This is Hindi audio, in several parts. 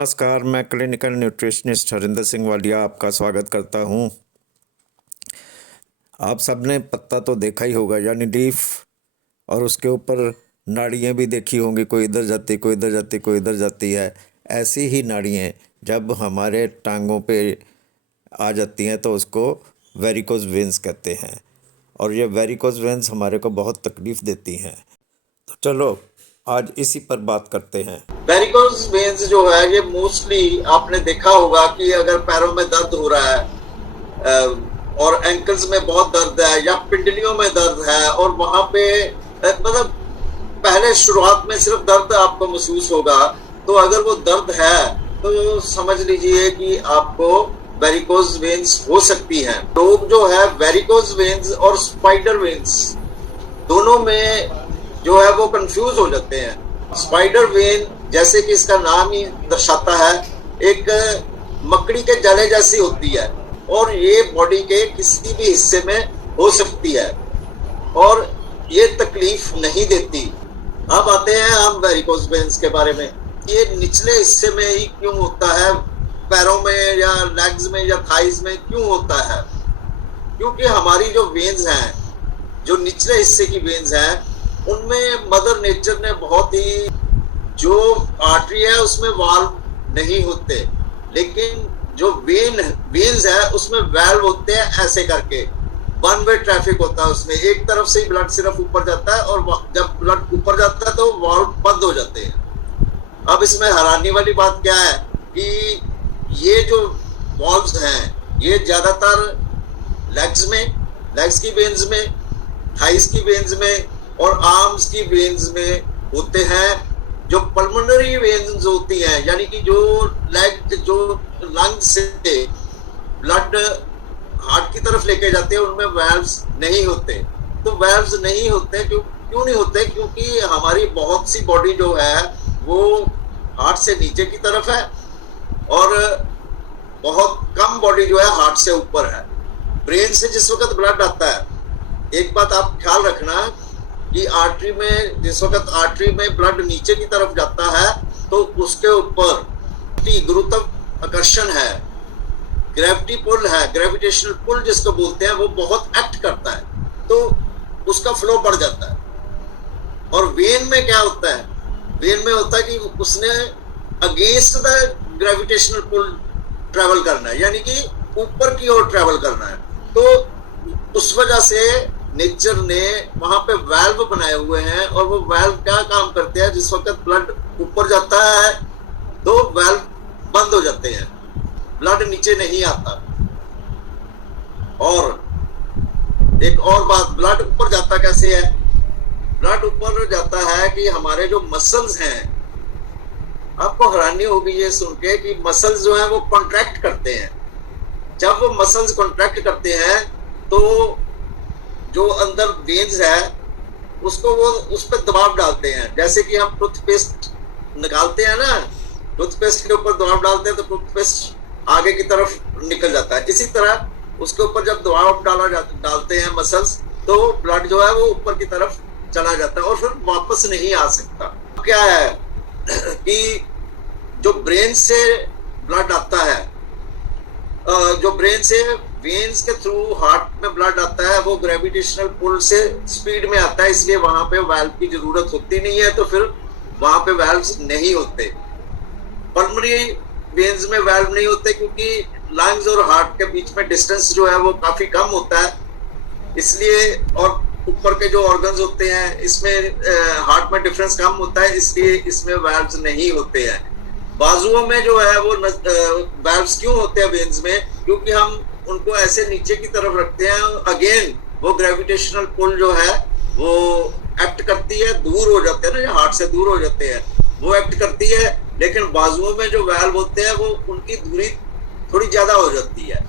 नमस्कार, मैं क्लिनिकल न्यूट्रिशनिस्ट हरिंदर सिंह वालिया आपका स्वागत करता हूं। आप सबने पत्ता तो देखा ही होगा, यानी लीफ, और उसके ऊपर नाड़ियाँ भी देखी होंगी, कोई इधर जाती, कोई इधर जाती, कोई इधर जाती है। ऐसी ही नाड़ियाँ जब हमारे टांगों पे आ जाती हैं तो उसको वेरिकोज वेंस कहते हैं, और ये वेरिकोज वेंस हमारे को बहुत तकलीफ़ देती हैं। तो चलो आज इसी पर बात करते हैं। वेरिकोज वेन्स जो है ये मोस्टली आपने देखा होगा कि अगर पैरों में दर्द हो रहा है और एंकल्स में बहुत दर्द है या पिंडलियों में दर्द है और वहां पे मतलब पहले शुरुआत में सिर्फ दर्द आपको महसूस होगा, तो अगर वो दर्द है तो समझ लीजिए कि आपको वेरिकोज वेन्स हो सकती हैं। लोग जो है वेरिकोज वेन्स और स्पाइडर वेन्स दोनों में जो है वो कंफ्यूज हो जाते हैं। स्पाइडर वेन जैसे कि इसका नाम ही दर्शाता है, एक मकड़ी के जाले जैसी होती है और ये बॉडी के किसी भी हिस्से में हो सकती है और ये तकलीफ नहीं देती। अब आते हैं हम वेरिकोज वेन्स के बारे में। ये निचले हिस्से में ही क्यों होता है, पैरों में या लेग्स में या थाइज में क्यों होता है? क्योंकि हमारी जो वेन्स हैं, जो निचले हिस्से की वेन्स हैं, उनमें मदर नेचर ने बहुत ही, जो आर्टरी है उसमें वाल्व नहीं होते, लेकिन जो वेन्स है उसमें वाल्व होते हैं। ऐसे करके वन वे ट्रैफिक होता है, उसमें एक तरफ से ही ब्लड सिर्फ ऊपर जाता है और जब ब्लड ऊपर जाता है तो वाल्व बंद हो जाते हैं। अब इसमें हैरानी वाली बात क्या है कि ये जो वाल्व्स हैं ये ज्यादातर लेग्स की वेन्स में, थाइस की वेन्स में और आर्म्स की वेन्स में होते हैं। जो पल्मोनरी वेन्स होती हैं, यानी कि जो लंग से ब्लड हार्ट की तरफ लेके जाते हैं, उनमें वाल्व्स नहीं होते। तो वाल्व्स नहीं होते क्यों नहीं होते? क्योंकि हमारी बहुत सी बॉडी जो है वो हार्ट से नीचे की तरफ है और बहुत कम बॉडी जो है हार्ट से ऊपर है। ब्रेन से जिस वक्त ब्लड आता है, एक बात आप ख्याल रखना कि आर्टरी में जिस वक्त आर्टरी में ब्लड नीचे की तरफ जाता है तो उसके ऊपर गुरुत्वाकर्षण है, ग्रेविटी पुल है, ग्रेविटेशनल पुल जिसको बोलते हैं, वो बहुत एक्ट करता है, तो उसका फ्लो बढ़ जाता है। और वेन में क्या होता है? वेन में होता है कि उसने against the gravitational pull travel करना है, यानी कि ऊपर की ओर ट्रेवल करना है। तो उस वजह से नेचर ने वहां पे वाल्व बनाए हुए हैं और वो वाल्व क्या काम करते हैं? जिस वक्त ब्लड ऊपर जाता है तो वाल्व बंद हो जाते हैं, ब्लड नीचे नहीं आता। और एक और बात, ब्लड ऊपर जाता कैसे है? ब्लड ऊपर जाता है कि हमारे जो मसल्स हैं, आपको हैरानी होगी ये सुन के कि मसल्स जो है वो कॉन्ट्रैक्ट करते हैं। जब वो मसल्स कॉन्ट्रैक्ट करते हैं तो जो अंदर वेन्स है उसको वो उस पर दबाव डालते हैं। जैसे कि हम टूथपेस्ट निकालते हैं ना, टूथपेस्ट के ऊपर दबाव डालते हैं तो टूथपेस्ट आगे की तरफ निकल जाता है। इसी तरह उसके ऊपर जब दबाव डालते हैं मसल्स, तो ब्लड जो है वो ऊपर की तरफ चला जाता है और फिर वापस नहीं आ सकता। क्या है कि जो ब्रेन से ब्लड आता है, जो ब्रेन से वेन्स के थ्रू हार्ट में ब्लड आता है, वो ग्रेविटेशनल पुल से स्पीड में आता है, इसलिए वहां पे वाल्व की जरूरत होती नहीं है, तो फिर वहां पे वाल्व्स नहीं होते। पल्मोनरी वेन्स में वाल्व नहीं होते क्योंकि लंग्स और हार्ट के बीच में डिस्टेंस जो है वो काफी कम होता है, इसलिए, और ऊपर के जो ऑर्गन्स होते हैं इसमें हार्ट में डिफरेंस कम होता है, इसलिए इसमें वाल्व्स नहीं होते हैं। बाजुओं में जो है वो वाल्व्स क्यों होते हैं वेन्स में? क्योंकि हम उनको ऐसे नीचे की तरफ रखते हैं, अगेन वो ग्रेविटेशनल पुल जो है वो एक्ट करती है, दूर हो जाते हैं ना, हार्ट से दूर हो जाते हैं, वो एक्ट करती है। लेकिन बाजुओं में जो वाल्व होते हैं वो उनकी दूरी थोड़ी ज्यादा हो जाती है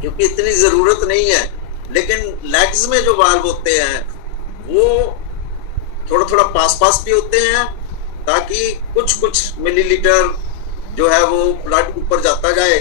क्योंकि इतनी जरूरत नहीं है। लेकिन लेग्स में जो वाल्व होते हैं वो थोड़ा थोड़ा पास भी होते हैं, ताकि कुछ मिलीलीटर जो है वो ब्लड ऊपर जाता जाए।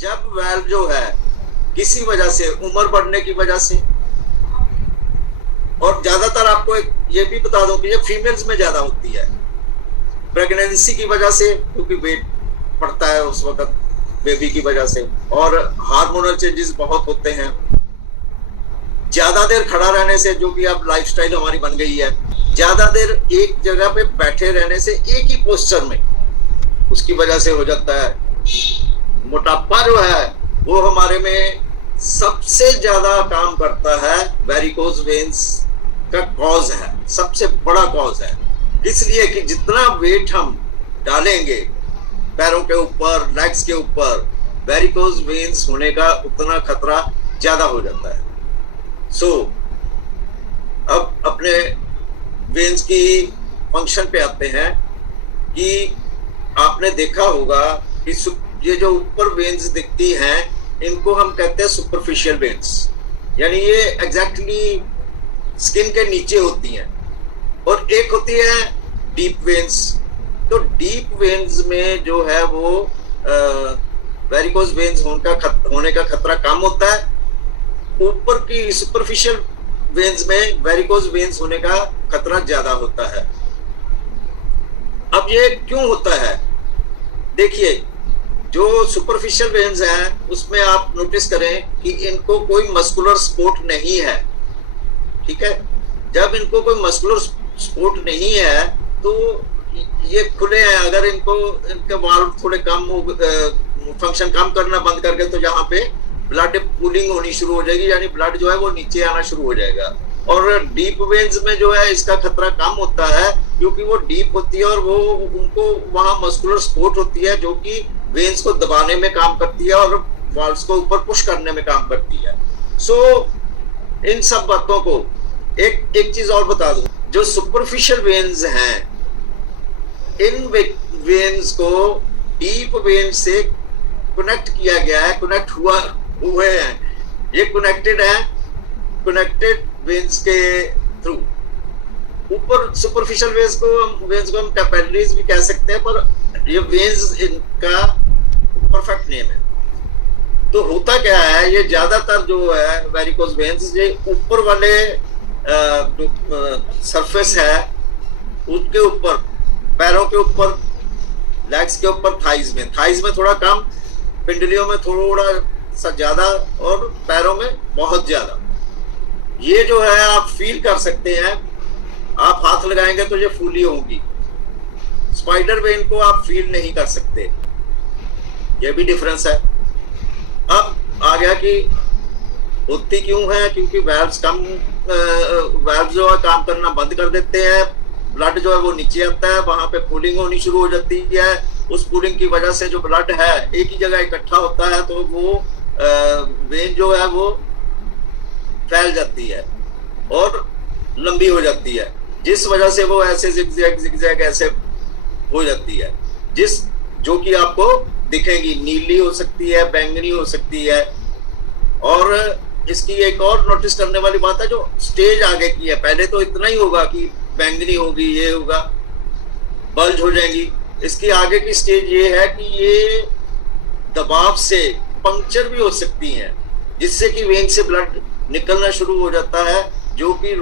जब वाल्व जो है किसी वजह से, उम्र बढ़ने की वजह से, और ज्यादातर आपको ये भी बता दो कि ये फीमेल्स में ज्यादा होती है, प्रेगनेंसी की वजह से, क्योंकि वेट बढ़ता है उस वक्त बेबी की वजह से, और हार्मोनल चेंजेस बहुत होते हैं। ज्यादा देर खड़ा रहने से, जो कि अब लाइफस्टाइल हमारी बन गई है, ज्यादा देर एक जगह पे बैठे रहने से एक ही पोस्चर में, उसकी वजह से हो जाता है। मोटापा जो है वो हमारे में सबसे ज्यादा काम करता है, वेरिकोज वेन्स का कॉज है, सबसे बड़ा कॉज है। इसलिए कि जितना वेट हम डालेंगे पैरों के ऊपर, लेग्स के ऊपर, वेरिकोज वेन्स होने का उतना खतरा ज्यादा हो जाता है। अब अपने वेन्स की फंक्शन पे आते हैं कि आपने देखा होगा कि ये जो ऊपर वेन्स दिखती हैं, इनको हम कहते हैं सुपरफिशियल वेन्स, यानी ये एग्जैक्टली स्किन के नीचे होती हैं। और एक होती है डीप वेन्स। तो डीप वेन्स में जो है वो वेरिकोज वेन्स होने का खतरा कम होता है। ऊपर की सुपरफिशियल वेन्स में वेरिकोज वेन्स होने का खतरा ज्यादा होता है। अब ये क्यों होता है? देखिए, जो सुपरफिशियल वेन्स हैं उसमें आप नोटिस करें कि इनको कोई मस्कुलर सपोर्ट नहीं है, ठीक है। जब इनको कोई मस्कुलर सपोर्ट नहीं है तो ये खुले हैं। अगर इनके वाल्व थोड़े कम फंक्शन कम करना बंद कर गए तो यहाँ पे ब्लड पूलिंग होनी शुरू हो जाएगी, यानी ब्लड जो है वो नीचे आना शुरू हो जाएगा। और डीप वेन्स में जो है इसका खतरा कम होता है, क्योंकि वो डीप होती है और वो उनको वहां मस्कुलर सपोर्ट होती है, जो कि वेन्स को दबाने में काम करती है और वाल्व्स को ऊपर पुश करने में काम करती है। इन सब बातों को एक चीज और बता दूं, जो सुपरफिशियल वेन्स हैं, इन वेन्स को डीप वेन से कनेक्ट किया गया है, कनेक्ट हुए हैं। ये कनेक्टेड है, कनेक्टेड वेन्स के थ्रू। ऊपर सुपरफिशियल वेन्स को हम कैपिलरीज भी कह सकते हैं, पर ये वेन्स इनका परफेक्ट नेम है। तो होता क्या है, ये ज्यादातर जो है वेरिकोज वेन्स, ये ऊपर वाले सरफेस है उसके ऊपर, पैरों के ऊपर, लेग्स के ऊपर, थाइज में थोड़ा कम, पिंडलियों में थोड़ा सा ज्यादा और पैरों में बहुत ज्यादा। ये जो है आप फील कर सकते हैं, आप हाथ लगाएंगे तो ये फूली होगी। स्पाइडर वेन को आप फील नहीं कर सकते, ये भी डिफरेंस है। अब आ गया कि होती क्यों है, क्योंकि वेल्व्स जो है काम करना बंद कर देते हैं, ब्लड जो है वो नीचे आता है, वहां पे पूलिंग होनी शुरू हो जाती है। उस पूलिंग की वजह से जो ब्लड है एक ही जगह इकट्ठा होता है, तो वो वेन जो है वो फैल जाती है और लंबी हो जाती है, जिस वजह से वो ऐसे जिगजैग ऐसे हो जाती है, जो कि आपको दिखेगी, नीली हो सकती है, बैंगनी हो सकती है। और इसकी एक और नोटिस करने वाली बात है, जो स्टेज आगे की है, पहले तो इतना ही होगा कि बैंगनी होगी, ये होगा, बल्ज हो जाएंगी। इसकी आगे की स्टेज ये है कि ये दबाव से पंक्चर भी हो सकती हैं, जिससे कि वेन से ब्लड निकलना शुरू हो जाता है, जो कि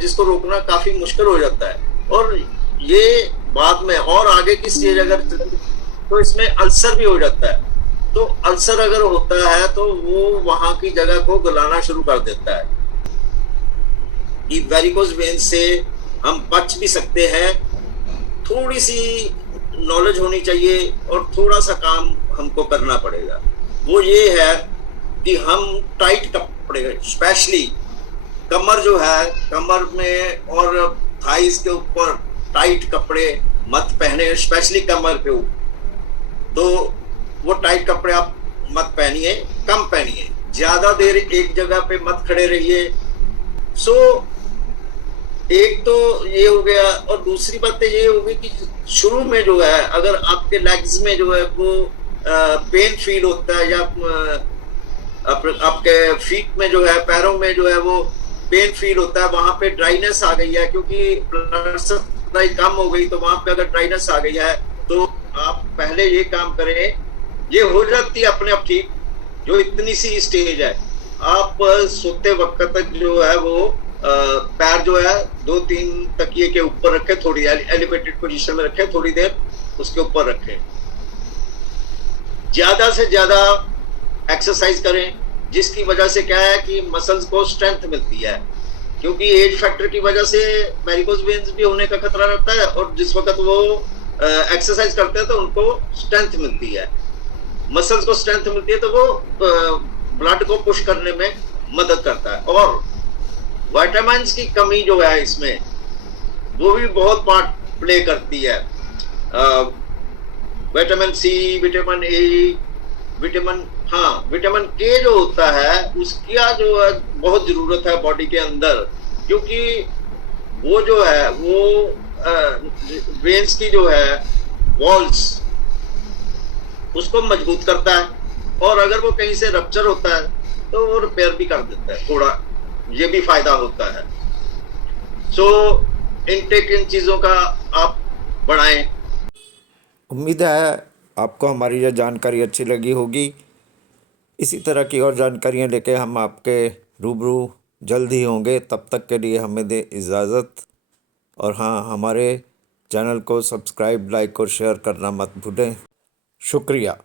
जिसको रोकना काफी मुश्किल हो जाता है। और ये बाद में और आगे की स्टेज अगर तो इसमें अल्सर भी हो जाता है। तो अल्सर अगर होता है तो वो वहां की जगह को गलाना शुरू कर देता है। कि वेरिकोज वेन से हम बच भी सकते हैं, थोड़ी सी नॉलेज होनी चाहिए और थोड़ा सा काम हमको करना पड़ेगा। वो ये है कि हम टाइट कपड़े, स्पेशली कमर जो है, कमर में और थाइस के ऊपर टाइट कपड़े मत पहने, स्पेशली कमर पे। तो वो टाइट कपड़े आप मत पहनिए, कम पहनिए, ज्यादा देर एक जगह पे मत खड़े रहिए। एक तो ये हो गया। और दूसरी बात ये होगी कि शुरू में जो है, अगर आपके लेग्स में जो है वो पेन फील होता है, या आपके फीट में जो है, पैरों में जो है वो पेन फील होता है, वहां पे ड्राइनेस आ गई है, क्योंकि ब्लड सप्लाई कम हो गई, तो वहां पे अगर ड्राइनेस आ गई है तो आप पहले ये काम करें। ये हो जाती है अपने आप ठीक, जो इतनी सी स्टेज है। आप सोते वक्त तक जो है वो पैर जो है 2-3 तकिए के ऊपर रखें, थोड़ी एलिवेटेड पोजीशन में रखें, थोड़ी देर उसके ऊपर रखें। ज्यादा से ज्यादा एक्सरसाइज करें, जिसकी वजह से क्या है कि मसल्स को स्ट्रेंथ मिलती है, क्योंकि एज फैक्टर की वजह से वेरिकोज वेन्स भी होने का खतरा रहता है, और जिस वक्त वो एक्सरसाइज करते हैं तो उनको स्ट्रेंथ मिलती है, मसल्स को स्ट्रेंथ मिलती है, तो वो ब्लड को पुश करने में मदद करता है। और विटामिन्स की कमी जो है इसमें, वो भी बहुत पार्ट प्ले करती है। Vitamin C, vitamin A, vitamin K जो होता है उसका जो है बहुत जरूरत है बॉडी के अंदर, क्योंकि वो जो है वो वेन्स की जो है वॉल्स उसको मजबूत करता है, और अगर वो कहीं से रप्चर होता है तो वो रिपेयर भी कर देता है, थोड़ा ये भी फायदा होता है। सो इनटेक इन चीजों का आप बढ़ाएं। उम्मीद है आपको हमारी यह जानकारी अच्छी लगी होगी। इसी तरह की और जानकारियाँ लेके हम आपके रूबरू जल्द ही होंगे। तब तक के लिए हमें दे इजाज़त। और हाँ, हमारे चैनल को सब्सक्राइब, लाइक और शेयर करना मत भूलें। शुक्रिया।